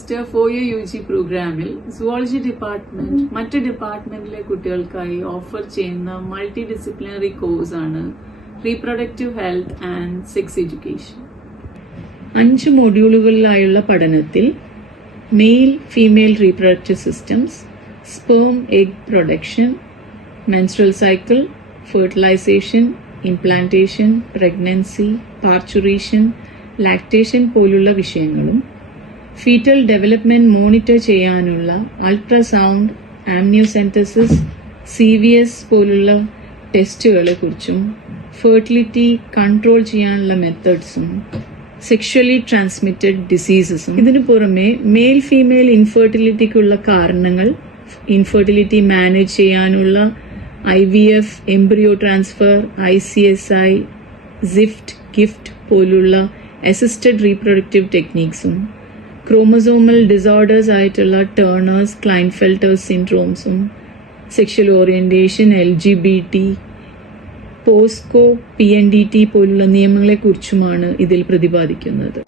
Semester 4-year UG പ്രോഗ്രാമിൽ zoology department മറ്റ് ഡിപ്പാർട്ട്മെന്റിലെ കുട്ടികൾക്കായി ഓഫർ ചെയ്യുന്ന മൾട്ടി ഡിസിപ്ലിനറി കോഴ്സാണ് reproductive health and sex education. 5 മൊഡ്യൂളുകളിലായുള്ള പഠനത്തിൽ male female reproductive systems, sperm egg production, menstrual cycle, fertilisation, implantation, pregnancy, parturition, lactation പോലുള്ള വിഷയങ്ങളും ഫീറ്റൽ ഡെവലപ്മെന്റ് മോണിറ്റർ ചെയ്യാനുള്ള അൾട്രാസൗണ്ട്, ആംനിയോസെന്റസിസ്, CVS പോലുള്ള ടെസ്റ്റുകളെ കുറിച്ചും ഫെർട്ടിലിറ്റി കൺട്രോൾ ചെയ്യാനുള്ള മെത്തേഡ്സും സെക്ഷലി ട്രാൻസ്മിറ്റഡ് ഡിസീസസും ഇതിനു പുറമെ മെയിൽ ഫീമെയിൽ ഇൻഫെർട്ടിലിറ്റിക്കുള്ള കാരണങ്ങൾ, ഇൻഫെർട്ടിലിറ്റി മാനേജ് ചെയ്യാനുള്ള IVF, embryo transfer, ICSI, ZIFT, GIFT പോലുള്ള അസിസ്റ്റഡ് റീപ്രൊഡക്റ്റീവ് ടെക്നീക്സും ക്രോമസോമൽ ഡിസോർഡേഴ്സ് ആയിട്ടുള്ള ടേണേഴ്സ് ക്ലൈൻഫെൽറ്റേഴ്സ് സിൻഡ്രോംസും sexual orientation, LGBT, POCSO, PNDT പോലുള്ള നിയമങ്ങളെക്കുറിച്ചുമാണ് ഇതിൽ പ്രതിപാദിക്കുന്നത്.